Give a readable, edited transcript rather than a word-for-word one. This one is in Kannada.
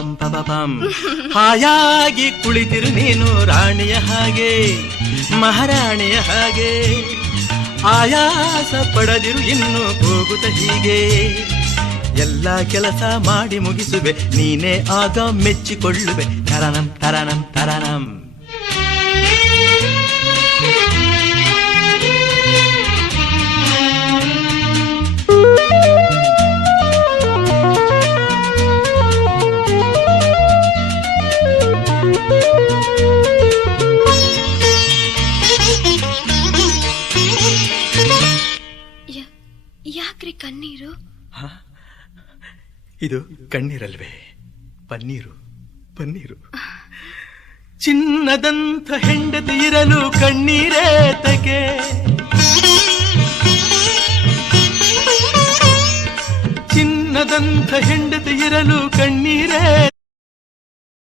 ಪಪಪಂ ಪಪಪಂ. ಹಾಯಾಗಿ ಕುಳಿತಿರು ನೀನು ರಾಣಿಯ ಹಾಗೆ ಮಹಾರಾಣಿಯ ಹಾಗೆ. ಆಯಾಸ ಪಡದಿರು ಇನ್ನು ಹೋಗುತ್ತ ಹೀಗೆ. ಎಲ್ಲ ಕೆಲಸ ಮಾಡಿ ಮುಗಿಸುವೆ ನೀನೇ ಆಗ ಮೆಚ್ಚಿಕೊಳ್ಳುವೆ. ತರನಂ ತರನಂ ತರನಂ. ಯಾಕ್ರಿ ಕಣ್ಣೀರು? ಇದು ಕಣ್ಣೀರಲ್ವೇ, ಪನ್ನೀರು ಪನ್ನೀರು. ಚಿನ್ನದಂಥ ಹೆಂಡತಿ ಇರಲು ಕಣ್ಣೀರೇ ತಗೆ. ಚಿನ್ನದಂಥ ಹೆಂಡತಿ ಇರಲು ಕಣ್ಣೀರೇ